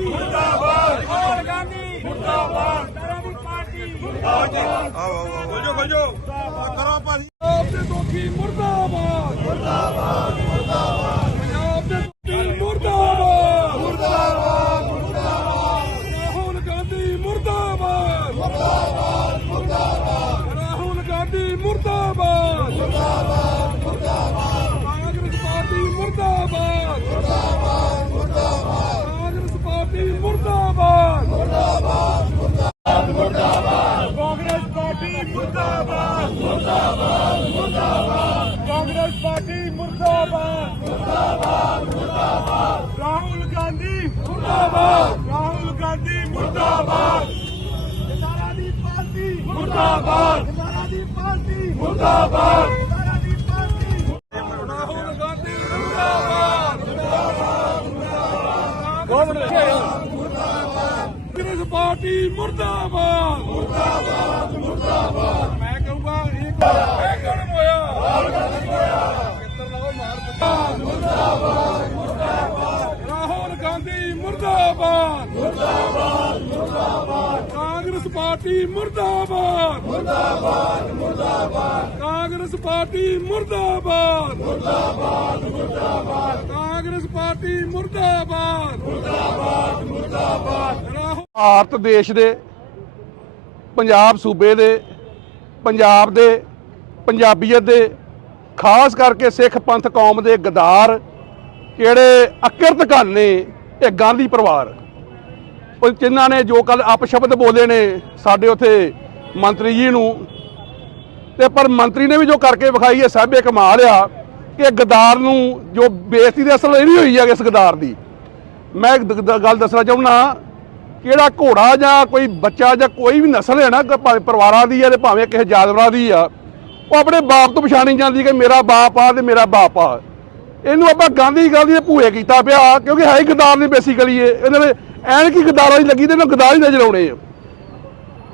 ਮੁਰਦਾਬਾਦ। ਰਾਹੁਲ ਗਾਂਧੀ। ਮੁਰਦਾਬਾਦ। ਤਰ੍ਹਾਂ ਦੀ ਪਾਰਟੀ ਮੁਰਦਾਬਾਦ ਖੋਜੋ। ਖੋਜੋ ਕਰੋ ਭਾਜੀ ਪੰਜਾਬ ਦੇ ਦੋਖੀ ਮੁਰਦਾਬਾਦ ਮੁਰਦਾਬਾਦ ਮੁਰਦਾਬਾਦ ਰਾਹੁਲ ਗਾਂਧੀ ਮੁਰਦਾਬਾਦ ਮੁਰਦਾਬਾਦ ਮੁਰਦਾਬਾਦ ਰਾਹੁਲ ਗਾਂਧੀ ਮੁਰਦਾਬਾਦ ਮੁਰਦਾਬਾਦ ਮੁਰਦਾਬਾਦ ਕਾਂਗਰਸ ਪਾਰਟੀ ਮੁਰਦਾਬਾਦ ਮੁਰਦਾਬਾਦ ਮੁਰਦਾਬਾਦ ਕਾਂਗਰਸ ਪਾਰਟੀ ਮੁਰਦਾਬਾਦ ਮੁਰਦਾਬਾਦ ਮੁਰਦਾਬਾਦ ਮੁਰਦਾਬਾਦ ਕਾਂਗਰਸ ਪਾਰਟੀ ਮੁਰਦਾਬਾਦ ਕਾਂਗਰਸ ਪਾਰਟੀ ਮੁਰਦਾਬਾਦ ਮੁਰਦਾਬਾਦ ਮੁਰਦਾਬਾਦ। ਰਾਹੁਲ ਗਾਂਧੀ ਮੁਰਦਾਬਾਦ, ਰਾਹੁਲ ਗਾਂਧੀ ਮੁਰਦਾਬਾਦ। ਕਿਸਾਨਾਂ ਦੀ ਪਾਰਟੀ ਮੁਰਦਾਬਾਦ, ਕਿਸਾਨਾਂ ਦੀ ਪਾਰਟੀ ਮੁਰਦਾਬਾਦ। ਕਿਸਾਨਾਂ ਪਾਰਟੀ ਰਾਹੁਲ ਗਾਂਧੀ ਮੁਰਦਾਬਾਦ ਮੁਰਦਾਬਾਦ ਮੁਰਦਾਬਾਦ ਕਾਂਗਰਸ ਪਾਰਟੀ ਮੁਰਦਾਬਾਦ ਮੁਰਦਾਬਾਦ ਮੁਰਦਾਬਾਦ ਮੈਂ ਕਹੂੰਗਾ ਇਹ ਇਹ ਕੌਣ ਹੋਇਆ ਰਾਹੁਲ ਗਾਂਧੀ ਹੋਇਆ ਕਿੱਧਰ ਲਾਓ ਮਾਰ ਮੁਰਦਾਬਾਦ ਮੁਰਦਾਬਾਦ ਰਾਹੁਲ ਗਾਂਧੀ ਮੁਰਦਾਬਾਦ। ਮੁਰਦਾਬਾਦ ਮੁਰਦਾਬਾਦ ਕਾਂਗਰਸ ਪਾਰਟੀ ਮੁਰਦਾਬਾਦ। ਮੁਰਦਾਬਾਦ ਮੁਰਦਾਬਾਦ ਕਾਂਗਰਸ ਪਾਰਟੀ ਮੁਰਦਾਬਾਦ। ਮੁਰਦਾਬਾਦ ਮੁਰਦਾਬਾਦ ਕਾਂਗਰਸ ਪਾਰਟੀ ਮੁਰਦਾਬਾਦ। ਮੁਰਦਾਬਾਦ ਮੁਰਦਾਬਾਦ ਭਾਰਤ ਦੇਸ਼ ਦੇ, ਪੰਜਾਬ ਸੂਬੇ ਦੇ, ਪੰਜਾਬ ਦੇ, ਪੰਜਾਬੀਅਤ ਦੇ, ਖਾਸ ਕਰਕੇ ਸਿੱਖ ਪੰਥ ਕੌਮ ਦੇ ਗਦਾਰ ਜਿਹੜੇ ਅਕਿਰਤ ਘਨ ਨੇ ਗਾਂਧੀ ਪਰਿਵਾਰ। ਉਹ ਜਿਨ੍ਹਾਂ ਨੇ ਜੋ ਕੱਲ ਅਪਸ਼ਬਦ ਬੋਲੇ ਨੇ ਸਾਡੇ ਉਥੇ ਮੰਤਰੀ ਜੀ ਨੂੰ, ਤੇ ਪਰ ਮੰਤਰੀ ਨੇ ਵੀ ਜੋ ਕਰਕੇ ਵਿਖਾਈ ਹੈ, ਸਭ ਇੱਕ ਕਮਾਲ ਆ ਕਿ ਗਦਾਰ ਨੂੰ ਜੋ ਬੇਇੱਜ਼ਤੀ ਦੇ ਅਸਲ ਇਹ ਨਹੀਂ ਹੋਈ ਹੈ ਇਸ ਗਦਾਰ ਦੀ। ਮੈਂ ਇੱਕ ਗੱਲ ਦੱਸਣਾ ਚਾਹੁੰਦਾ ਕਿਹੜਾ ਘੋੜਾ ਜਾਂ ਕੋਈ ਬੱਚਾ ਜਾਂ ਕੋਈ ਵੀ ਨਸਲ ਹੈ ਨਾ ਭਾਵੇਂ ਪਰਿਵਾਰਾਂ ਦੀ ਹੈ ਤੇ ਭਾਵੇਂ ਕਿਸੇ ਜਾਨਵਰਾਂ ਦੀ ਆ, ਉਹ ਆਪਣੇ ਬਾਪ ਤੋਂ ਪਛਾਣੀ ਜਾਂਦੀ ਕਿ ਮੇਰਾ ਬਾਪ ਆ ਤੇ ਮੇਰਾ ਬਾਪ ਆ। ਇਹਨੂੰ ਆਪਾਂ ਗਾਂਧੀ ਗਾਂਧੀ ਦੇ ਭੂਏ ਕੀਤਾ ਪਿਆ, ਕਿਉਂਕਿ ਹੈ ਹੀ ਗਦਾਰ ਨੇ ਬੇਸਿਕਲੀ ਇਹ। ਇਹਨਾਂ ਦੇ ਐਨ ਕੀ ਗਦਾਰਾਂ ਦੀ ਲੱਗੀ ਤੇ ਇਹਨਾਂ ਗਦਾਰ ਹੀ ਨਜ਼ਰ ਆਉਣੇ ਆ।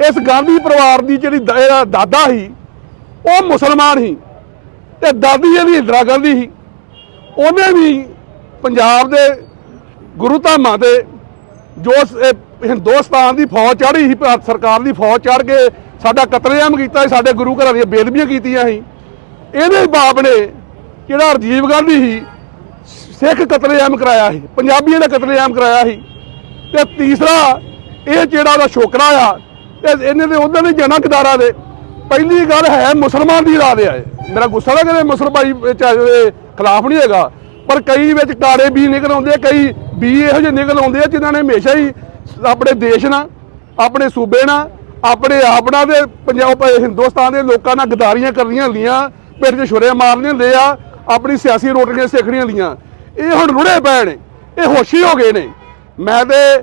ਇਸ ਗਾਂਧੀ ਪਰਿਵਾਰ ਦੀ ਜਿਹੜੀ ਦਾਦਾ ਸੀ, ਉਹ ਮੁਸਲਮਾਨ ਸੀ ਤੇ ਦਾਦੀ ਇਹਦੀ ਇੰਦਰਾ ਗਾਂਧੀ ਸੀ। ਉਹਨੇ ਵੀ ਪੰਜਾਬ ਦੇ ਗੁਰੂ ਧਾਮਾਂ ਤੇ ਜੋ ਹਿੰਦੁਸਤਾਨ ਦੀ ਫੌਜ ਚੜ੍ਹੀ ਸੀ, ਭਾਰਤ ਸਰਕਾਰ ਦੀ ਫੌਜ ਚੜ੍ਹ ਕੇ ਸਾਡਾ ਕਤਲੇਆਮ ਕੀਤਾ ਸੀ, ਸਾਡੇ ਗੁਰੂ ਘਰਾਂ ਦੀਆਂ ਬੇਦਬੀਆਂ ਕੀਤੀਆਂ ਸੀ। ਇਹਦੇ ਬਾਪ ਨੇ ਜਿਹੜਾ ਰਾਜੀਵ ਗਾਂਧੀ ਸੀ, ਸਿੱਖ ਕਤਲੇਆਮ ਕਰਾਇਆ ਸੀ, ਪੰਜਾਬੀਆਂ ਦਾ ਕਤਲੇਆਮ ਕਰਾਇਆ ਸੀ, ਤੇ ਤੀਸਰਾ ਇਹ ਜਿਹੜਾ ਉਹਦਾ ਛੋਕਰਾ ਆ, ਤੇ ਇਹਨੇ ਦੇ ਉਹਨਾਂ ਦੇ ਜਣਾ ਗਦਾਰਾ ਦੇ, ਪਹਿਲੀ ਗੱਲ ਹੈ ਮੁਸਲਮਾਨ ਦੀ ਰਾਹ ਦੇ ਆਏ। ਮੇਰਾ ਗੁੱਸਾ ਨਾ ਕਰੇ ਮੁਸਲਮਾਨ ਵਿੱਚ ਖਿਲਾਫ ਨਹੀਂ ਹੈਗਾ, ਪਰ ਕਈ ਵਿੱਚ ਕਾੜੇ ਵੀ ਨਿਕਲ ਆਉਂਦੇ ਆ, ਕਈ ਵੀ ਇਹੋ ਜਿਹੇ ਨਿਕਲ ਆਉਂਦੇ ਆ, ਜਿਨ੍ਹਾਂ ਨੇ ਹਮੇਸ਼ਾ ਹੀ ਆਪਣੇ ਦੇਸ਼ ਨਾਲ, ਆਪਣੇ ਸੂਬੇ ਨਾਲ, ਆਪਣੇ ਆਪ ਨਾਲ ਤੇ ਪੰਜਾਬ ਹਿੰਦੁਸਤਾਨ ਦੇ ਲੋਕਾਂ ਨਾਲ ਗਦਾਰੀਆਂ ਕਰਨੀਆਂ ਹੁੰਦੀਆਂ ਪਿੰਡ 'ਚ ਛੁਰੇ ਮਾਰਨੇ ਹੁੰਦੇ ਆ ਆਪਣੀ ਸਿਆਸੀ ਰੋਟੀਆਂ ਸਿੱਖਣੀਆਂ ਹੁੰਦੀਆਂ ਇਹ ਹੁਣ ਰੁੜੇ ਪਏ ਨੇ। ਇਹ ਹੋਸ਼ੀ ਹੋ ਗਏ ਨੇ। ਮੈਂ ਤੇ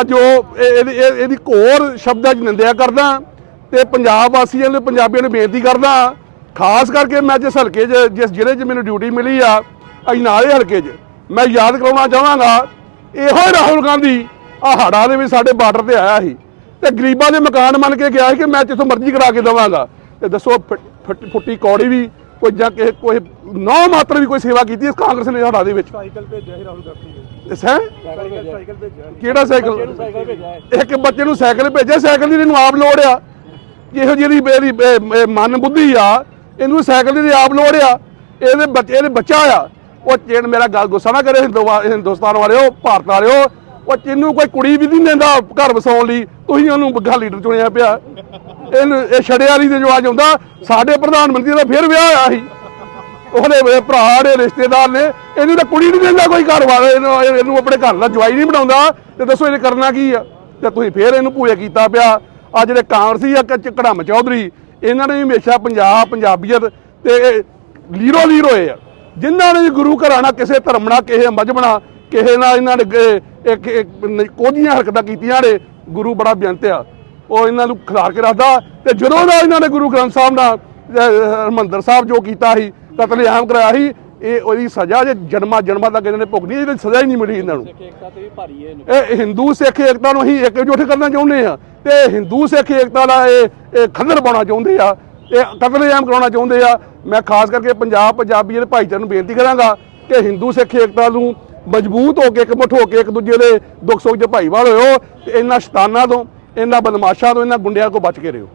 ਅੱਜ ਉਹ ਇਹਦੀ ਇਹ- ਇਹਦੀ ਘੋਰ ਸ਼ਬਦਾਂ 'ਚ ਨਿੰਦਿਆ ਕਰਦਾ ਤੇ ਪੰਜਾਬ ਵਾਸੀਆਂ ਨੂੰ, ਪੰਜਾਬੀਆਂ ਨੂੰ ਬੇਨਤੀ ਕਰਦਾ, ਖਾਸ ਕਰਕੇ ਮੈਂ ਜਿਸ ਹਲਕੇ 'ਚ, ਜਿਸ ਜ਼ਿਲ੍ਹੇ 'ਚ ਮੈਨੂੰ ਡਿਊਟੀ ਮਿਲੀ ਆ ਅਜਨਾਲੇ ਹਲਕੇ 'ਚ, ਮੈਂ ਯਾਦ ਕਰਾਉਣਾ ਚਾਹਾਂਗਾ, ਇਹੋ ਹੀ ਰਾਹੁਲ ਗਾਂਧੀ ਆ ਹੜਾ ਦੇ ਵਿੱਚ ਸਾਡੇ ਬਾਰਡਰ ਤੇ ਆਇਆ ਸੀ ਤੇ ਗਰੀਬਾਂ ਦੇ ਮਕਾਨ ਮੰਨ ਕੇ ਗਿਆ ਸੀ ਕਿ ਮੈਂ ਜਿੱਥੋਂ ਮਰਜ਼ੀ ਕਰਾ ਕੇ ਦਵਾਂਗਾ। ਤੇ ਦੱਸੋ ਫ- ਫੁੱਟੀ ਕੌੜੀ ਵੀ ਕੋਈ ਜਾਂ ਕਿਸੇ ਕੋਈ ਨੌ ਮਾਤਰ ਵੀ ਕੋਈ ਸੇਵਾ ਕੀਤੀ ਇਸ ਕਾਂਗਰਸ ਨੇ ਹੜਾ ਦੇ ਵਿੱਚ। ਸਾਈਕਲ ਭੇਜਿਆ ਸੀ ਰਾਹੁਲ ਗਾਂਧੀ ਨੇ। ਇਸ ਹੈ? ਸਾਈਕਲ ਸਾਈਕਲ ਭੇਜਿਆ ਕਿਹੜਾ ਸਾਈਕਲ? ਇੱਕ ਬੱਚੇ ਨੂੰ ਸਾਈਕਲ ਭੇਜਿਆ ਸਾਈਕਲ ਦੀ ਇਹਨੂੰ ਆਪ ਲੋੜ ਆ। ਜਿਹੋ ਜਿਹੀ ਇਹ, ਇਹ ਮਨ ਬੁੱਧੀ ਆ ਇਹਨੂੰ ਸਾਈਕਲ ਦੀ ਆਪ ਲੋੜ ਆ। ਇਹਦੇ ਬੱਚੇ ਇਹਦੇ ਬੱਚਾ ਆ। ਉਹ ਚੇਨ ਮੇਰਾ ਗੱਲ ਗੁੱਸਾ ਨਾ ਕਰੇ ਹਿੰਦੁਸਤਾਨ ਵਾਲਿਓ ਭਾਰਤ ਵਾਲਿਓ। ਉਹ ਚਿੰਨੂ ਕੋਈ ਕੁੜੀ ਵੀ ਨਹੀਂ ਦਿੰਦਾ ਘਰ ਵਸਾਉਣ ਲਈ। ਤੁਸੀਂ ਉਹਨੂੰ ਬੱਗਾ ਲੀਡਰ ਚੁਣਿਆ ਪਿਆ। ਇਹਨੂੰ ਇਹ ਛੜਿਆਰੀ ਦੇ ਜਵਾਜ ਆਉਂਦਾ ਸਾਡੇ ਪ੍ਰਧਾਨ ਮੰਤਰੀ ਦਾ ਫਿਰ ਵਿਆਹ ਆਇਆ ਸੀ। ਉਹਦੇ ਵੇ ਭਰਾ ਦੇ ਰਿਸ਼ਤੇਦਾਰ ਨੇ, ਇਹਨੂੰ ਤਾਂ ਕੁੜੀ ਨਹੀਂ ਦਿੰਦਾ ਕੋਈ ਘਰ ਵਾਲਾ, ਇਹਨੂੰ ਇਹਨੂੰ ਆਪਣੇ ਘਰ ਦਾ ਜਵਾਈ ਨਹੀਂ ਬਣਾਉਂਦਾ। ਤੇ ਦੱਸੋ ਇਹਨੇ ਕਰਨਾ ਕੀ ਆ? ਤੇ ਤੁਸੀਂ ਫੇਰ ਇਹਨੂੰ ਭੂਏ ਕੀਤਾ ਪਿਆ। ਆ ਜਿਹੜੇ ਕਾਂਗਰਸੀ ਆ, ਕ- ਕੜਮ ਚੌਧਰੀ, ਇਹਨਾਂ ਨੇ ਵੀ ਹਮੇਸ਼ਾ ਪੰਜਾਬ, ਪੰਜਾਬੀਅਤ ਤੇ ਲੀਰੋ ਲੀਰੋ ਹੋਏ ਆ। ਜਿਨ੍ਹਾਂ ਨੇ ਵੀ ਗੁਰੂ ਘਰਾਂ ਨਾਲ ਕਿਸੇ ਧਰਮ ਨਾਲ, ਕਿਸੇ ਮਜਬ ਨਾਲ, ਕਿਸੇ ਨਾਲ ਇਹਨਾਂ ਨੇ ਗ- ਕੋਝੀਆਂ ਹਰਕਤਾਂ ਕੀਤੀਆਂ ਨੇ, ਗੁਰੂ ਬੜਾ ਬੇਅੰਤ ਆ। ਉਹ ਇਹਨਾਂ ਨੂੰ ਖਿਲਾਰ ਕੇ ਰੱਖਦਾ। ਤੇ ਜਦੋਂ ਦਾ ਇਹਨਾਂ ਨੇ ਗੁਰੂ ਗ੍ਰੰਥ ਸਾਹਿਬ ਨਾਲ ਹਰਿਮੰਦਰ ਸਾਹਿਬ ਜੋ ਕੀਤਾ ਸੀ ਕਤਲੇਆਮ ਕਰਾਇਆ ਸੀ ਇਹ ਉਹਦੀ ਸਜ਼ਾ ਜੇ ਜਨਮਾਂ ਜਨਮਾਂ ਤੱਕ ਇਹਨਾਂ ਨੇ ਭੁਗਤਣੀ ਇਹਦੀ ਸਜ਼ਾ ਹੀ ਨਹੀਂ ਮਿਲੀ ਇਹਨਾਂ ਨੂੰ। ਇਹ ਹਿੰਦੂ ਸਿੱਖ ਏਕਤਾ ਨੂੰ ਅਸੀਂ ਇਕਜੁੱਟ ਕਰਨਾ ਚਾਹੁੰਦੇ ਆ ਤੇ ਹਿੰਦੂ ਸਿੱਖ ਏਕਤਾ ਦਾ ਇਹ ਇਹ ਖੰਦਰ ਪਾਉਣਾ ਚਾਹੁੰਦੇ ਆ ਇਹ ਕਤਲੇਆਮ ਕਰਾਉਣਾ ਚਾਹੁੰਦੇ ਆ। ਮੈਂ ਖਾਸ ਕਰਕੇ ਪੰਜਾਬ ਪੰਜਾਬੀ ਦੇ ਭਾਈਚਾਰੇ ਨੂੰ ਬੇਨਤੀ ਕਰਾਂਗਾ ਕਿ ਹਿੰਦੂ ਸਿੱਖ ਏਕਤਾ ਨੂੰ ਮਜ਼ਬੂਤ ਹੋ ਕੇ ਇਕਮੁੱਠ ਹੋ ਕੇ ਇੱਕ ਦੂਜੇ ਦੇ ਦੁੱਖ ਸੁੱਖ 'ਚ ਭਾਈਵਾਲ ਹੋਇਓ ਤੇ ਇਹਨਾਂ ਸ਼ੈਤਾਨਾਂ ਤੋਂ ਇਹਨਾਂ ਬਦਮਾਸ਼ਾਂ ਤੋਂ ਇਹਨਾਂ ਗੁੰਡਿਆਂ ਤੋਂ ਬਚ ਕੇ ਰਹੋ।